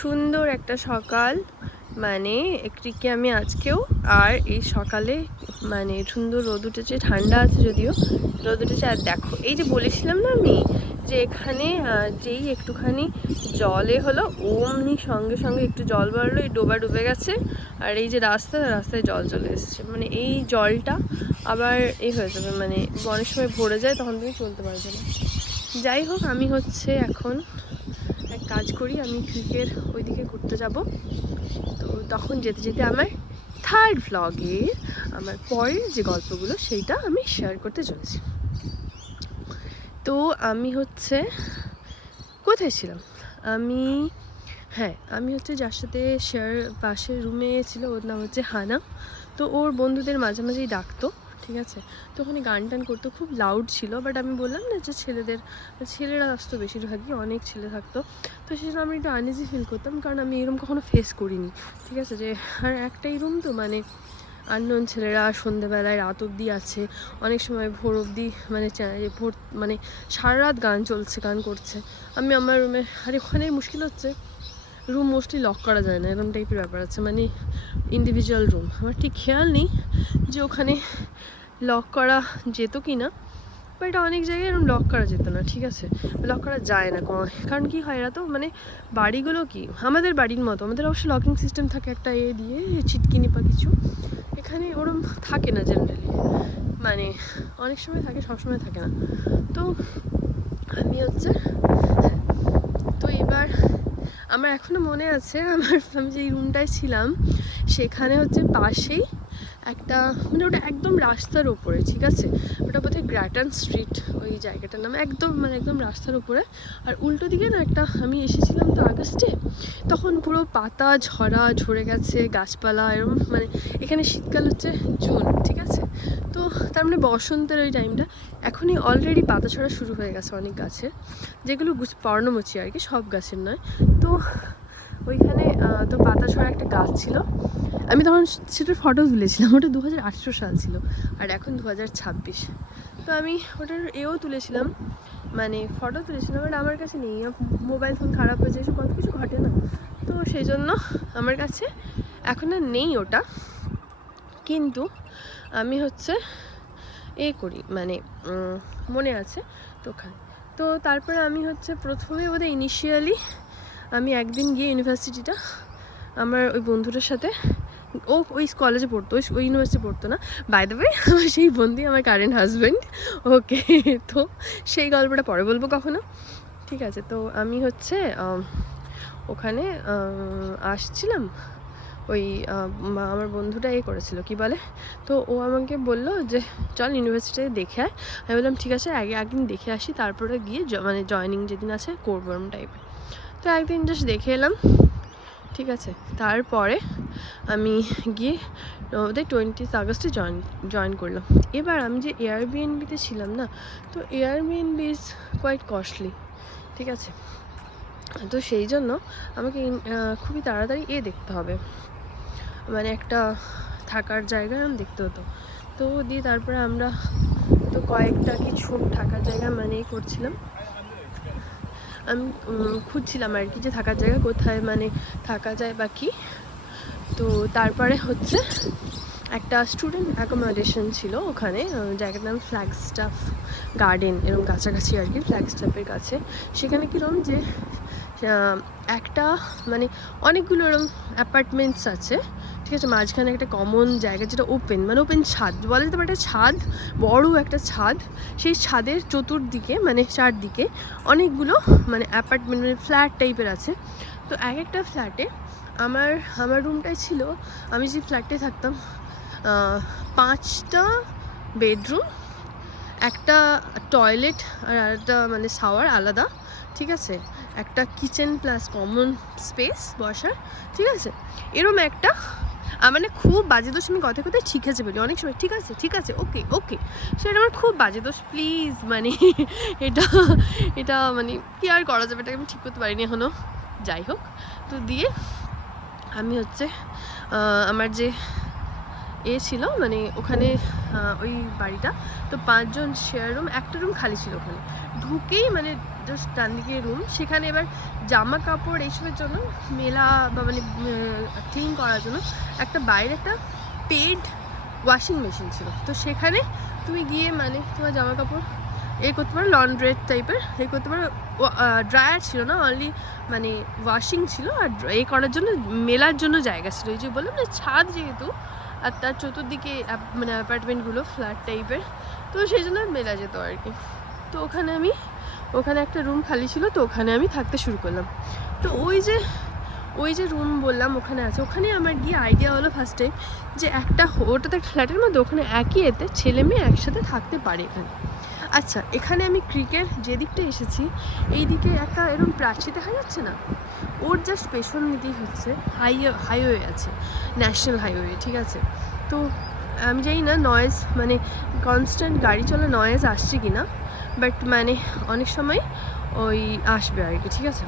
সুন্দর একটা সকাল, মানে একটিকে আমি আজকেও আর এই সকালে মানে সুন্দর রোদ উঠেছে, ঠান্ডা আছে যদিও রোদ উঠেছে। আর দেখো এই যে বলেছিলাম না আমি যে এখানে যেই একটুখানি জলে হলো অমনি সঙ্গে সঙ্গে একটু জল বাড়লো, এই ডোবা ডুবে গেছে। আর এই যে রাস্তায় জল চলে এসেছে, মানে এই জলটা আবার এই হয়ে যাবে, মানে অনেক সময় ভরে যায়, তখন তুমি চলতে পারবে না। যাই হোক, আমি হচ্ছে এখন এক কাজ করি, আমি ক্রিকের ওইদিকে ঘুরতে যাব। তো তখন যেতে যেতে আমার থার্ড ভ্লগে আমার পরের যে গল্পগুলো সেইটা আমি শেয়ার করতে চলেছি। তো আমি হচ্ছে কোথায় ছিলাম, আমি হচ্ছে যার সাথে শেয়ার পাশের রুমে ছিল, ওর নাম হচ্ছে হানা। তো ওর বন্ধুদের মাঝে মাঝেই ডাকতো, ঠিক আছে। তো ওখানে গান টান করতো, খুব লাউড ছিল। বাট আমি বললাম না যে ছেলেরা আসতো বেশিরভাগই, অনেক ছেলে থাকতো। তো সেই জন্য আমি একটু আনইজি ফিল করতাম, কারণ আমি এরকম কখনো ফেস করিনি, ঠিক আছে। যে আর একটাই রুম, তো মানে আননোন ছেলেরা সন্ধ্যেবেলায় রাত অবধি আছে, অনেক সময় ভোর অবধি, মানে সারা রাত গান করছে। আমি আমার রুমে, আর ওখানে মুশকিল হচ্ছে রুম মোস্টলি লক করা যায় না, এরকম টাইপের ব্যাপার আছে, মানে ইন্ডিভিজুয়াল রুম। আমার ঠিক খেয়াল নেই যে ওখানে লক করা যেত কি না, বাট অনেক জায়গায় এরকম লক করা যেত না, ঠিক আছে। লক করা যায় না, কারণ কি হয়, এরা তো মানে বাড়িগুলো কি আমাদের বাড়ির মতো, আমাদের অবশ্য লকিং সিস্টেম থাকে একটা দিয়ে ছিটকিনি বা কিছু। এখানে ওরম থাকে না জেনারেলি, মানে অনেক সময় থাকে, সবসময় থাকে না। তো আমি হচ্ছে তো এবার আমার এখনও মনে আছে, আমি যে রুমটায় ছিলাম সেখানে হচ্ছে পাশেই একটা, মানে ওটা একদম রাস্তার ওপরে, ঠিক আছে। ওটা বোধহয় গ্র্যাটন স্ট্রিট ওই জায়গাটার নাম, একদম রাস্তার উপরে। আর উল্টো দিকে না একটা, আমি এসেছিলাম তো আগস্টে, তখন পুরো পাতা ঝরে গেছে, গাছপালা এরকম, মানে এখানে শীতকাল হচ্ছে জুন, ঠিক আছে। তো তার মানে বসন্তের ওই টাইমটা, এখনই অলরেডি পাতা ঝরা শুরু হয়ে গেছে অনেক গাছের, যেগুলো পর্ণমোচী আর কি, সব গাছের নয়। তো ওইখানে তো পাতা ঝরা একটা গাছ ছিল, আমি তখন সেটার ফটো তুলেছিলাম। ওটা 2018 সাল ছিল, আর এখন 2026। তো আমি ওটার তুলেছিলাম, মানে ফটো তুলেছিলাম, বাট আমার কাছে নেই, মোবাইল ফোন খারাপ হয়ে যায়, এসব কত কিছু ঘটে না। তো সেই জন্য আমার কাছে এখন আর নেই ওটা। কিন্তু আমি হচ্ছে করি, মানে মনে আছে তো ওখানে। তো তারপরে আমি হচ্ছে প্রথমে বোধহয় ইনিশিয়ালি আমি একদিন গিয়ে ইউনিভার্সিটিটা আমার ওই বন্ধুটার সাথে, ওই কলেজে পড়তো, ওই ইউনিভার্সিটি পড়তো না, বাই দ্য ওয়ে আমার সেই বন্ধুই আমার কারেন্ট হাজব্যান্ড, ওকে। তো সেই গল্পটা পরে বলবো কখনো, ঠিক আছে। তো আমি হচ্ছে ওখানে আসছিলাম, ওই আমার বন্ধুটা করেছিল কি বলে, তো ও আমাকে বললো যে চল ইউনিভার্সিটিতে দেখে আয়। আমি বললাম ঠিক আছে, একদিন দেখে আসি, তারপরে গিয়ে মানে জয়নিং যেদিন আছে করবো এরম টাইপের। তো একদিন জাস্ট দেখে এলাম, ঠিক আছে। তারপরে আমি গিয়ে ওদের 20 আগস্টে জয়েন করলাম। এবার আমি যে এয়ারবিএনবিতে ছিলাম না, তো এয়ারবিএনবি ইজ কোয়াইট কস্টলি, ঠিক আছে। তো সেই জন্য আমাকে খুবই তাড়াতাড়ি দেখতে হবে, মানে একটা থাকার জায়গা দেখতে হতো। তো দিয়ে তারপরে আমরা তো কয়েকটা কিছু থাকার জায়গা মানে করছিলাম, আমি খুঁজছিলাম আর কি, যে থাকার জায়গা কোথায় মানে থাকা যায় বা কি। তো তারপরে হচ্ছে একটা স্টুডেন্ট অ্যাকোমোডেশন ছিল ওখানে, জায়গাটার নাম ফ্ল্যাগস্টাফ গার্ডেন, এরকম কাছাকাছি আর কি, ফ্ল্যাগস্টাফের কাছে। সেখানে কীরকম যে একটা মানে অনেকগুলো এরকম অ্যাপার্টমেন্টস আছে, ঠিক আছে। মাঝখানে একটা কমন জায়গা, যেটা ওপেন, মানে ওপেন ছাদ বলা যেতে পারে, একটা ছাদ, বড় একটা ছাদ। সেই ছাদের চতুর্দিকে মানে চারদিকে অনেকগুলো মানে অ্যাপার্টমেন্ট, মানে ফ্ল্যাট টাইপের আছে। তো একটা ফ্ল্যাটে আমার রুমটাই ছিল, আমি যে ফ্ল্যাটে থাকতাম, 5টা বেডরুম, একটা টয়লেট আর একটা মানে শাওয়ার আলাদা, ঠিক আছে। একটা কিচেন প্লাস কমন স্পেস বসার, ঠিক আছে। এরম একটা মানে খুব বাজে দোষ, আমি কথায় ঠিক আছে বলি অনেক সময়, ঠিক আছে ওকে সেটা আমার খুব বাজে দোষ, প্লিজ। মানে এটা মানে কি আর করা যাবে, এটাকে আমি ঠিক করতে পারিনি এখনও। যাই হোক, তো দিয়ে আমি হচ্ছে আমার যে ছিল, মানে ওখানে ওই বাড়িটা। তো 5 জন শেয়ার রুম, একটা রুম খালি ছিল ওখানে ঢুকেই, মানে জাস্ট ডান দিকে রুম। সেখানে এবার জামা কাপড় এইসবের জন্য মেলা বা মানে ক্লিন করার জন্য একটা বাইরে একটা পেড ওয়াশিং মেশিন ছিল। তো সেখানে তুমি গিয়ে মানে তোমার জামা কাপড় করতে পারো, লন্ড্রেট টাইপের করতে পারো। ড্রায়ার ছিল না, অনলি মানে ওয়াশিং ছিল। আর করার জন্য মেলার জন্য জায়গা ছিল। এই যে বললাম না, ছাদ যেহেতু, আর তার চতুর্দিকে মানে অ্যাপার্টমেন্টগুলো ফ্ল্যাট টাইপের, তো সেই জন্য মেলা যেত আর কি। তো ওখানে একটা রুম খালি ছিল, তো ওখানে আমি থাকতে শুরু করলাম। তো ওই যে রুম বললাম ওখানে আছে, ওখানে আমার গিয়ে আইডিয়া হলো ফার্স্ট টাইম যে ওটা তো একটা ফ্ল্যাটের মধ্যে, ওখানে একই ছেলে মেয়ে একসাথে থাকতে পারে এখানে। আচ্ছা, এখানে আমি ক্রিকের যে দিকটা এসেছি, এই দিকে একটা এরকম প্রাচীর দেখা যাচ্ছে না, ওর জাস্ট পেছন দিকেই হচ্ছে হাইওয়ে আছে, ন্যাশনাল হাইওয়ে, ঠিক আছে। তো আমি জানি না নয়েজ, মানে কনস্ট্যান্ট গাড়ি চলে নয়েজ আসছে কি না, বাট মানে অনেক সময় ওই আসবে আর কি, ঠিক আছে।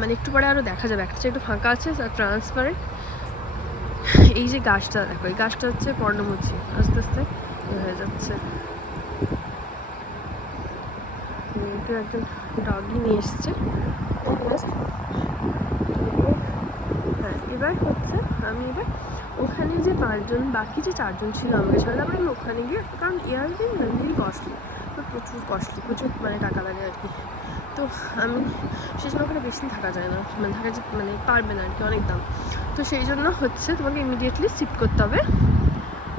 মানে একটু পরে আরও দেখা যাবে, একটা একটু ফাঁকা আছে ট্রান্সফারে। এই যে গাছটা দেখো, এই গাছটা হচ্ছে পর্ণমোচী, আস্তে আস্তে হয়ে যাচ্ছে। একজন ডগি নিয়ে এসছে। হ্যাঁ, এবার হচ্ছে আমি ওখানে যে 5 জন, বাকি যে 4 জন ছিল আমাকে সাথে, তারপরে আমি ওখানে গিয়ে, কারণ এয়ারলাইন ভেরি কস্টলি, তো প্রচুর কস্টলি, প্রচুর মানে টাকা লাগে আর কি। তো আমি সেই সময় ওখানে বেশি থাকা যায় না, মানে মানে পারবে না আর কি, অনেক দাম। তো সেই জন্য হচ্ছে তোমাকে ইমিডিয়েটলি শিফট করতে হবে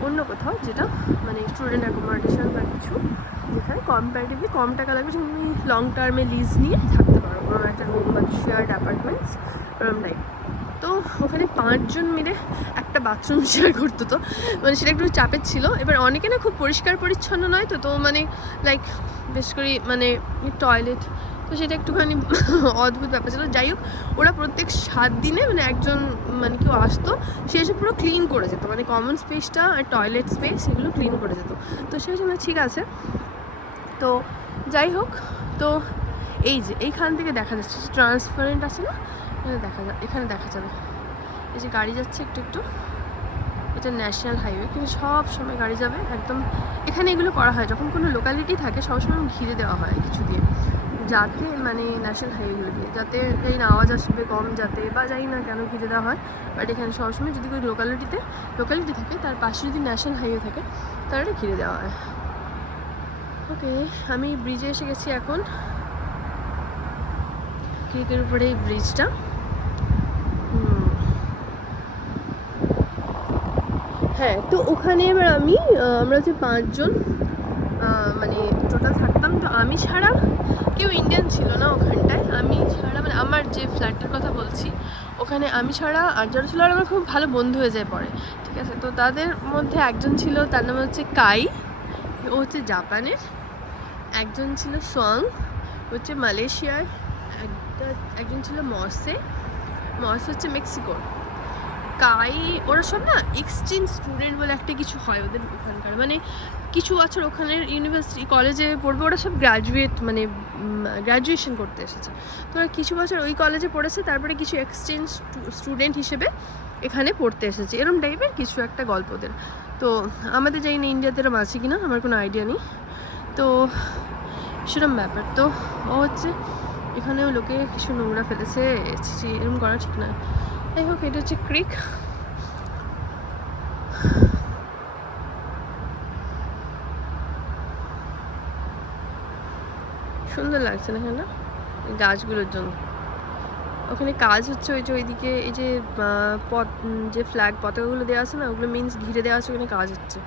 অন্য কোথাও, যেটা মানে স্টুডেন্ট অ্যাকোমোডেশন বা কিছু, যেখানে কম্পারেটিভলি কম টাকা লাগবে, যে তুমি লং টার্মে লিজ নিয়ে থাকতে পারো, কোনো একটা রুম বা শেয়ার্ড অ্যাপার্টমেন্টস ওরম টাইপ। তো ওখানে 5 জন মিলে একটা বাথরুম শেয়ার করতো, তো মানে সেটা একটু চাপের ছিল। এবার অনেকে না খুব পরিষ্কার পরিচ্ছন্ন নয়, তো মানে লাইক বেশ করে মানে টয়লেট, তো সেটা একটুখানি অদ্ভুত ব্যাপার ছিল। যাই হোক, ওরা প্রত্যেক 7 দিনে মানে একজন মানে কেউ আসতো, সে এসে পুরো ক্লিন করে যেত, মানে কমন স্পেসটা আর টয়লেট স্পেস এগুলো ক্লিন করে যেত। তো সেই সময় ঠিক আছে। তো যাই হোক, তো এই যে এইখান থেকে দেখা যাচ্ছে ট্রান্সপারেন্ট আছে না, এখানে দেখা যাবে এই যে গাড়ি যাচ্ছে একটু একটু, এটা ন্যাশনাল হাইওয়ে, কিন্তু সব সময় গাড়ি যাবে একদম। এখানে এগুলো করা হয় যখন কোনো লোকালিটি থাকে, সবসময় ঘিরে দেওয়া হয় কিছু দিয়ে, যাতে মানে ন্যাশনাল হাইওয়েগুলো দিয়ে, যাতে এই না আওয়াজ আসবে কম, যাতে বা জানি না কেন ঘিরে দেওয়া হয়। বাট এখানে সবসময় যদি কোনো লোকালিটি থাকে, তার পাশে যদি ন্যাশনাল হাইওয়ে থাকে, তাহলে ঘিরে দেওয়া হয়। ওকে, আমি ব্রিজে এসে গেছি এখন, ক্রিকের উপরে এই ব্রিজটা। হ্যাঁ, তো ওখানে এবার আমরা যে 5 জন মানে টোটাল থাকতাম, তো আমি ছাড়া কেউ ইন্ডিয়ান ছিল না ওখানটায়। আমি ছাড়া মানে আমার যে ফ্ল্যাটটার কথা বলছি, ওখানে আমি ছাড়া আর যারা ছিল, আর আমার খুব ভালো বন্ধু হয়ে যায় পরে, ঠিক আছে। তো তাদের মধ্যে একজন ছিল, তার নাম হচ্ছে কাই, ও হচ্ছে জাপানের। একজন ছিল সোয়াং, হচ্ছে মালয়েশিয়ার। একজন ছিল মসে হচ্ছে মেক্সিকোর। কাই, ওরা সব না এক্সচেঞ্জ স্টুডেন্ট বলে একটা কিছু হয় ওদের ওখানকার, মানে কিছু বছর ওখানের ইউনিভার্সিটি কলেজে পড়বে, ওরা সব মানে গ্র্যাজুয়েশন করতে এসেছে। তো ওরা কিছু বছর ওই কলেজে পড়েছে, তারপরে কিছু এক্সচেঞ্জ স্টুডেন্ট হিসেবে এখানে পড়তে এসেছে, এরম টাইপের কিছু একটা গল্প ওদের। তো আমাদের জানি না ইন্ডিয়াতে এরম আছে কি না, আমার কোনো আইডিয়া নেই। তো সেরম ব্যাপার। তো ও হচ্ছে এখানেও লোকে কিছু নোংরা ফেলেছে, এরম করা ঠিক না। যাই হোক, এটা হচ্ছে ক্রিক। সুন্দর লাগছে না এখানে গাছগুলোর জন্য। ওখানে কাজ হচ্ছে ওই যে ওইদিকে, এই যে যে ফ্ল্যাগ পতাকাগুলো দেওয়া আছে না, ওগুলো মিন্স ঘিরে দেওয়া আছে, ওখানে কাজ হচ্ছে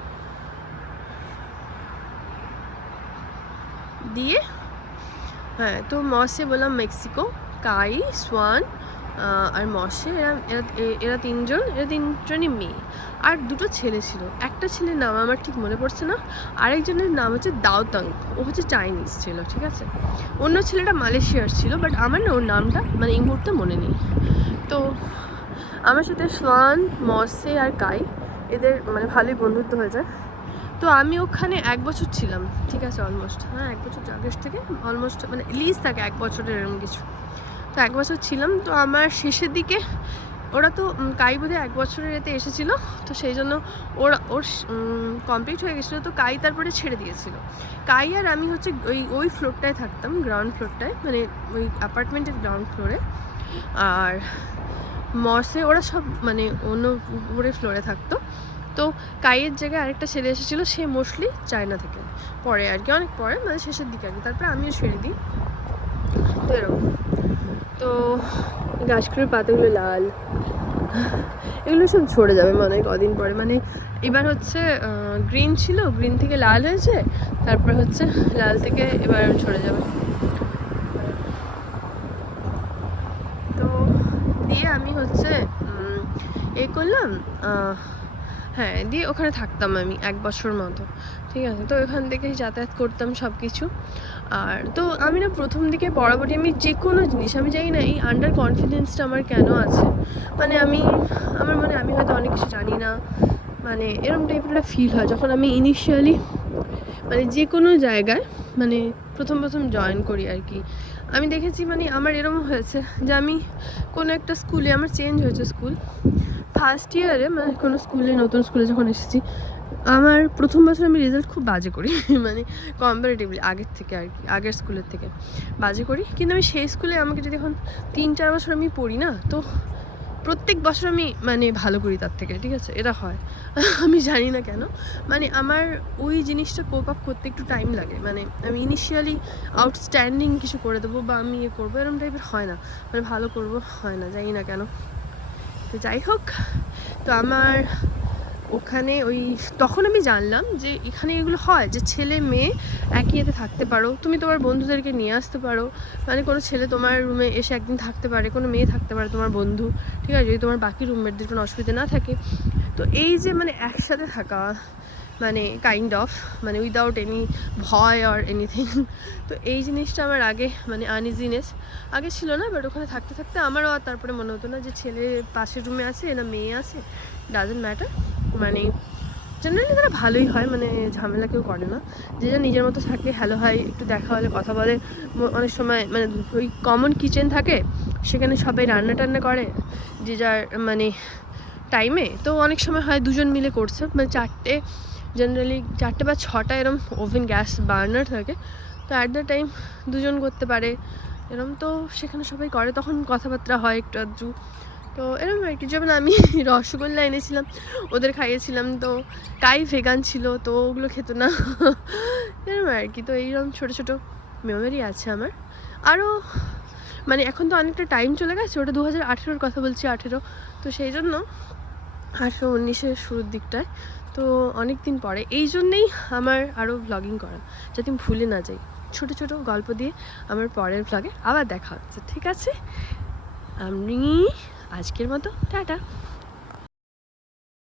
দিয়ে। হ্যাঁ, তো মসে বললাম মেক্সিকো, কাই, সোয়ান আর মসে, এরা 3 জন, এরা 3 জনই মেয়ে, আর 2টো ছেলে ছিল। একটা ছেলের নাম আমার ঠিক মনে পড়ছে না, আরেকজনের নাম হচ্ছে দাওতাং, ও হচ্ছে চাইনিজ ছিল, ঠিক আছে। অন্য ছেলেটা মালয়েশিয়ার ছিল, বাট আমার না ওর নামটা মানে এই মুহূর্তে মনে নেই। তো আমার সাথে সোয়ান, মসে আর কাই, এদের মানে ভালোই বন্ধুত্ব হয়ে যায়। তো আমি ওখানে 1 বছর ছিলাম, ঠিক আছে, অলমোস্ট। হ্যাঁ, 1 বছর আগের থেকে অলমোস্ট, মানে লিজ থাকে 1 বছরের এরকম কিছু। তো 1 বছর ছিলাম। তো আমার শেষের দিকে ওরা তো কাই বোধহয় 1 বছরের এতে এসেছিল, তো সেই জন্য ওর কমপ্লিট হয়ে গেছিলো, তো কাই তারপরে ছেড়ে দিয়েছিল। কাই আর আমি হচ্ছে ওই ফ্লোরটায় থাকতাম, গ্রাউন্ড ফ্লোরটায়, মানে ওই অ্যাপার্টমেন্টের গ্রাউন্ড ফ্লোরে। আর মর্সে ওরা সব মানে অন্য উপরে ফ্লোরে থাকতো। তো কাইয়ের জায়গায় আরেকটা ছেলে এসেছিলো, সে মোস্টলি চায়না থেকে, পরে আর কি, অনেক পরে, মানে শেষের দিকে আর কি। তারপরে আমিও ছেড়ে দিই। তো এরকম। তো গাছগুলোর পাতাগুলো লাল, এগুলো সব ঝরে যাবে মনে হয় কদিন পরে। মানে এবার হচ্ছে গ্রিন ছিল, গ্রিন থেকে লাল হয়েছে, তারপর হচ্ছে লাল থেকে এবার ঝরে যাবে। তো দিয়ে আমি হচ্ছে করলাম, হ্যাঁ, দিয়ে ওখানে থাকতাম আমি 1 বছর মতো, ঠিক আছে। তো ওখান থেকেই যাতায়াত করতাম সব কিছু। আর তো আমি না প্রথম দিকে বরাবরই আমি যে কোনো জিনিস, আমি জানি না এই আন্ডার কনফিডেন্সটা আমার কেন আছে, মানে আমার মনে আমি হয়তো অনেক কিছু জানি না, মানে এরকম টাইপের একটা ফিল হয় যখন আমি ইনিশিয়ালি মানে যে কোনো জায়গায় মানে প্রথম জয়েন করি আর কি। আমি দেখেছি মানে আমার এরকম হয়েছে যে আমি কোনো একটা স্কুলে, আমার চেঞ্জ হয়েছে স্কুল, ফার্স্ট ইয়ারে মানে কোনো স্কুলে, নতুন স্কুলে যখন এসেছি, আমার প্রথম বছর আমি রেজাল্ট খুব বাজে করি মানে কম্পারেটিভলি আগের থেকে আর কি, আগের স্কুলের থেকে বাজে করি। কিন্তু আমি সেই স্কুলে আমাকে যদি এখন 3-4 বছর আমি পড়ি না, তো প্রত্যেক বছর আমি মানে ভালো করি তার থেকে, ঠিক আছে। এটা হয় আমি জানি না কেন, মানে আমার ওই জিনিসটা কোপ আপ করতে একটু টাইম লাগে। মানে আমি ইনিশিয়ালি আউটস্ট্যান্ডিং কিছু করে দেবো বা আমি করবো এরকম টাইপের হয় না, মানে ভালো করবো হয় না, জানি না কেন। তো যাই হোক, তো আমার ওখানে তখন আমি জানলাম যে এখানে এগুলো হয়, যে ছেলে মেয়ে একই এতে থাকতে পারো, তুমি তোমার বন্ধুদেরকে নিয়ে আসতে পারো, মানে কোনো ছেলে তোমার রুমে এসে একদিন থাকতে পারে, কোনো মেয়ে থাকতে পারে তোমার বন্ধু, ঠিক আছে, যদি তোমার বাকি রুমমেটদের কোনো অসুবিধা না থাকে। তো এই যে মানে একসাথে থাকা, মানে কাইন্ড অফ, মানে উইদাউট এনি ভয় অর এনিথিং, তো এই জিনিসটা আমার আগে মানে আনইজিনেস আগে ছিল না, বাট ওখানে থাকতে থাকতে আমারও আর তারপরে মনে হতো না যে ছেলে পাশের রুমে আছে না মেয়ে আছে, ডাজেন্ট ম্যাটার, মানে জেনারেলি তারা ভালোই হয়, মানে ঝামেলা কেউ করে না, যে যা নিজের মতো থাকে, হ্যালো হাই একটু দেখা হলে কথা বলে। অনেক সময় মানে ওই কমন কিচেন থাকে, সেখানে সবাই রান্না টান্না করে যে যার মানে টাইমে। তো অনেক সময় হয় দুজন মিলে করছে, মানে জেনারেলি 4টে বা 6টা এরম ওভেন গ্যাস বার্নার থাকে, তো অ্যাট দ্য টাইম দুজন করতে পারে এরম, তো সেখানে সবাই করে, তখন কথাবার্তা হয় একটু আধটু। তো এরকম আর কি। যেমন আমি রসগোল্লা এনেছিলাম, ওদের খাইয়েছিলাম, তো কাই ভেগান ছিল, তো ওগুলো খেত না এরকম আর কি। তো এইরকম ছোটো ছোটো মেমোরি আছে আমার। আরও মানে এখন তো অনেকটা টাইম চলে গেছে, ওটা 2018-র কথা বলছি, 18, তো সেই জন্য 18-19-এর শুরুর দিকটায়, তো অনেক দিন পরে, এই জন্যেই আমার আরও ব্লগিং করা, যাতে আমি ভুলে না যাই। ছোটো ছোটো গল্প দিয়ে আমার পরের ব্লগে আবার দেখা হচ্ছে, ঠিক আছে। আমি আজকের মতো টাটা।